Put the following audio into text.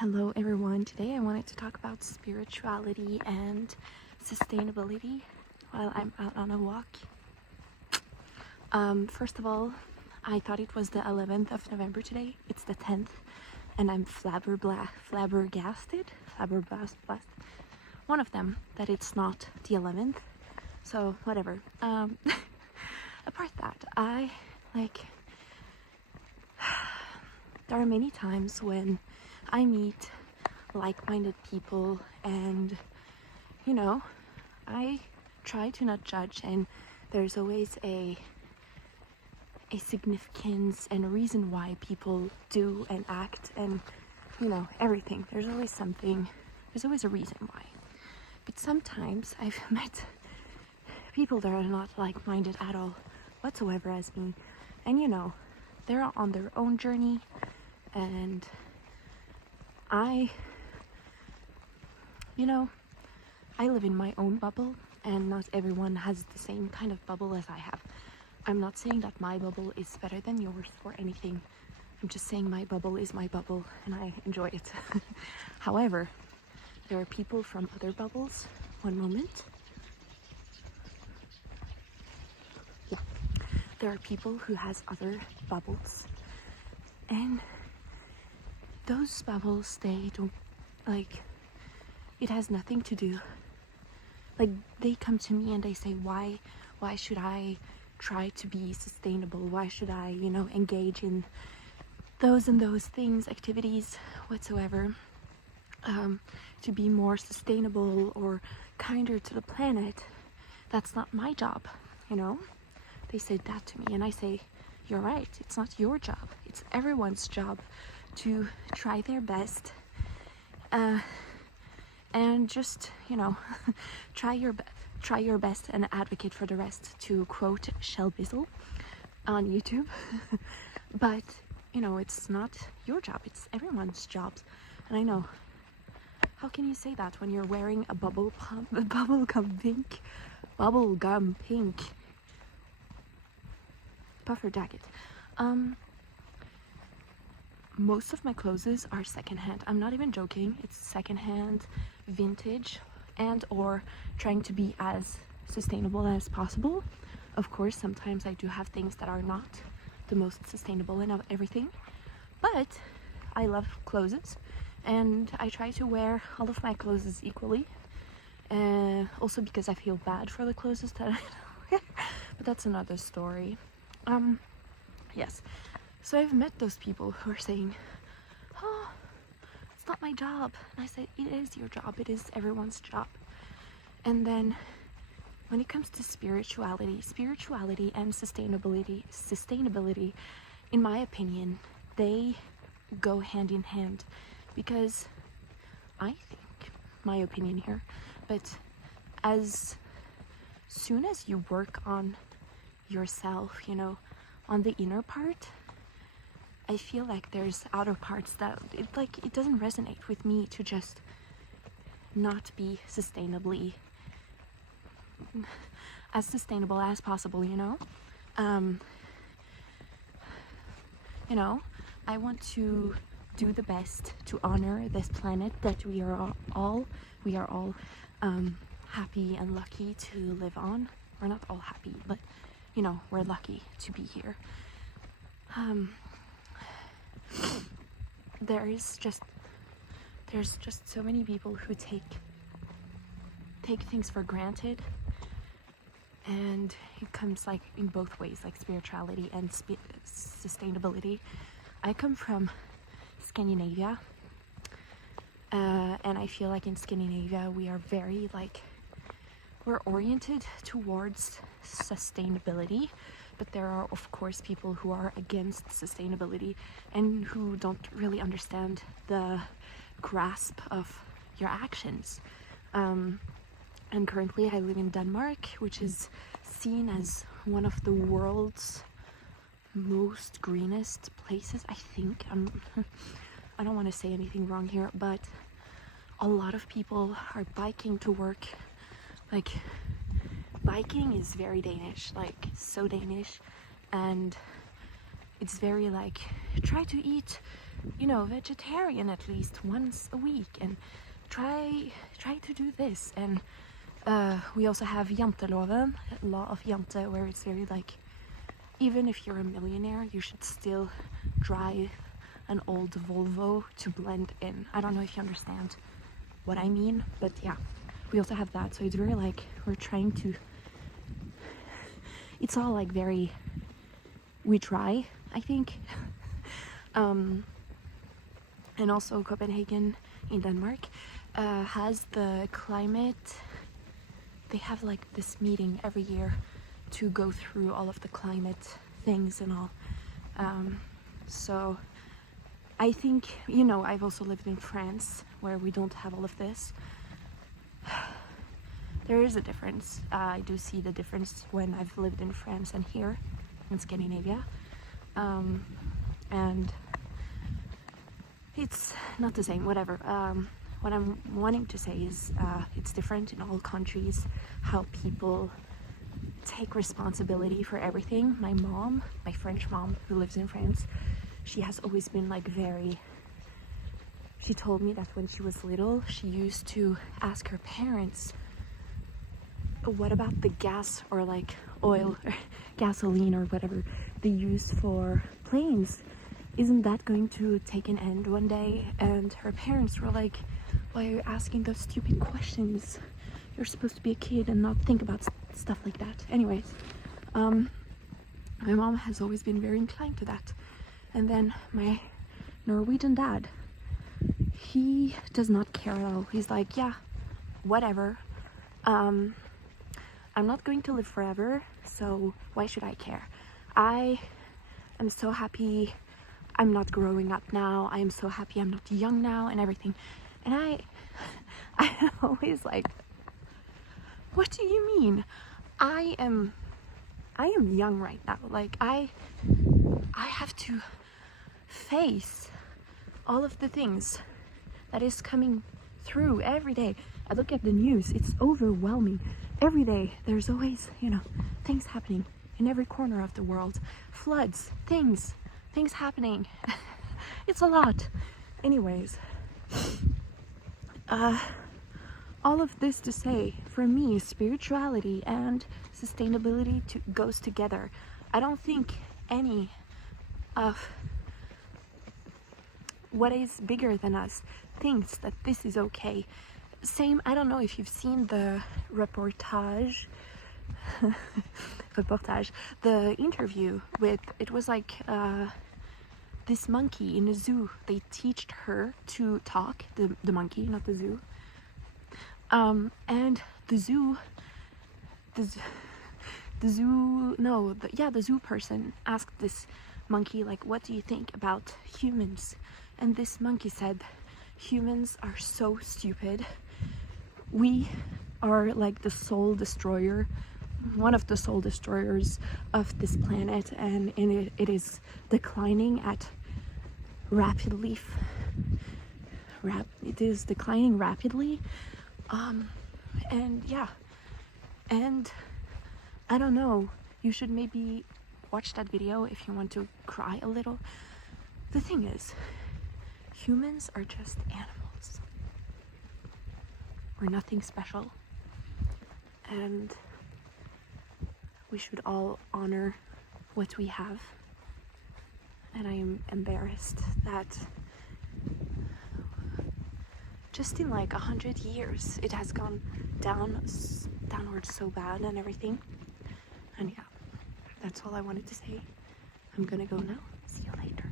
Hello everyone, today I wanted to talk about spirituality and sustainability while I'm out on a walk. First of all, I thought it was the 11th of November today. It's the 10th and I'm flabbergasted, one of them, that it's not the 11th. So whatever. Apart that, there are many times when I meet like-minded people and I try to not judge, and there's always a significance and a reason why people do and act and everything. There's always a reason why. But sometimes I've met people that are not like-minded at all whatsoever as me, and they're on their own journey, and I live in my own bubble, and not everyone has the same kind of bubble as I have. I'm not saying that my bubble is better than yours or anything. I'm just saying my bubble is my bubble and I enjoy it. However, there are people from other bubbles. One moment. Yeah. There are people who has other bubbles, and those bubbles, they don't it has nothing to do, they come to me and they say, why should I try to be sustainable? Why should I engage in those and those things, activities whatsoever, to be more sustainable or kinder to the planet? That's not my job. They said that to me, and I say, you're right, it's not your job, it's everyone's job to try their best, and just try your best and advocate for the rest, to quote Shell Bizzle on YouTube. But it's not your job, it's everyone's job. And I know, how can you say that when you're wearing a bubblegum pink puffer jacket? Most of my clothes are secondhand. I'm not even joking. It's secondhand, vintage, and or trying to be as sustainable as possible. Of course, sometimes I do have things that are not the most sustainable and everything, but I love clothes, and I try to wear all of my clothes equally. Also because I feel bad for the clothes that I wear, but that's another story. Yes. So I've met those people who are saying, oh, it's not my job. And I said, it is your job. It is everyone's job. And then when it comes to spirituality and sustainability, in my opinion, they go hand in hand, because I think, my opinion here, but as soon as you work on yourself, on the inner part, I feel like there's outer parts that it doesn't resonate with me to just not be as sustainable as possible. I want to do the best to honor this planet that we are all happy and lucky to live on. We're not all happy, but we're lucky to be here. There's just so many people who take things for granted, and it comes in both ways, spirituality and sustainability. I come from Scandinavia, and I feel like in Scandinavia we are very we're oriented towards sustainability, but there are of course people who are against sustainability and who don't really understand the grasp of your actions. And currently I live in Denmark, which is seen as one of the world's most greenest places, I think. I don't want to say anything wrong here, but a lot of people are biking to work. Biking is very Danish, so Danish, and it's very try to eat you know, vegetarian at least once a week, and try to do this. And we also have janteloven, law of jante, where it's very like, even if you're a millionaire, you should still drive an old Volvo to blend in. I don't know if you understand what I mean, but yeah, we also have that. So it's very like, we're trying to, it's all like very, we try, I think. And also Copenhagen in Denmark has the climate, they have like this meeting every year to go through all of the climate things and all. So I think, you know, I've also lived in France where we don't have all of this. There is a difference. I do see the difference when I've lived in France and here in Scandinavia. And it's not the same, whatever. What I'm wanting to say is it's different in all countries how people take responsibility for everything. My mom, my French mom who lives in France, she has always been like very, she told me that when she was little, she used to ask her parents, what about the gas or like oil or gasoline or whatever they use for planes? Isn't that going to take an end one day? And her parents were like, why are you asking those stupid questions? You're supposed to be a kid and not think about stuff like that. Anyways, my mom has always been very inclined to that. And then my Norwegian dad, he does not care at all. He's like, yeah, whatever. I'm not going to live forever, so why should I care? I am so happy I'm not growing up now. I am so happy I'm not young now and everything. And I always like, what do you mean? I am young right now. Like I have to face all of the things that is coming through every day. I look at the news, it's overwhelming. Every day there's always, you know, things happening in every corner of the world. Floods, things happening. It's a lot. Anyways, all of this to say, for me, spirituality and sustainability goes together. I don't think any of what is bigger than us thinks that this is okay. Same, I don't know if you've seen the reportage, the interview with, it was like this monkey in a zoo. They taught her to talk, the monkey, not the zoo. And the zoo person asked this monkey, like, what do you think about humans? And this monkey said, humans are so stupid. We are like the soul destroyer, one of the soul destroyers of this planet, and it is declining at rapidly. It is declining rapidly. And yeah, and I don't know, you should maybe watch that video if you want to cry a little. The thing is, humans are just animals. We're nothing special, and we should all honor what we have. And I am embarrassed that just in like 100 years it has gone downwards so bad and everything. And yeah, that's all I wanted to say. I'm gonna go now. See you later.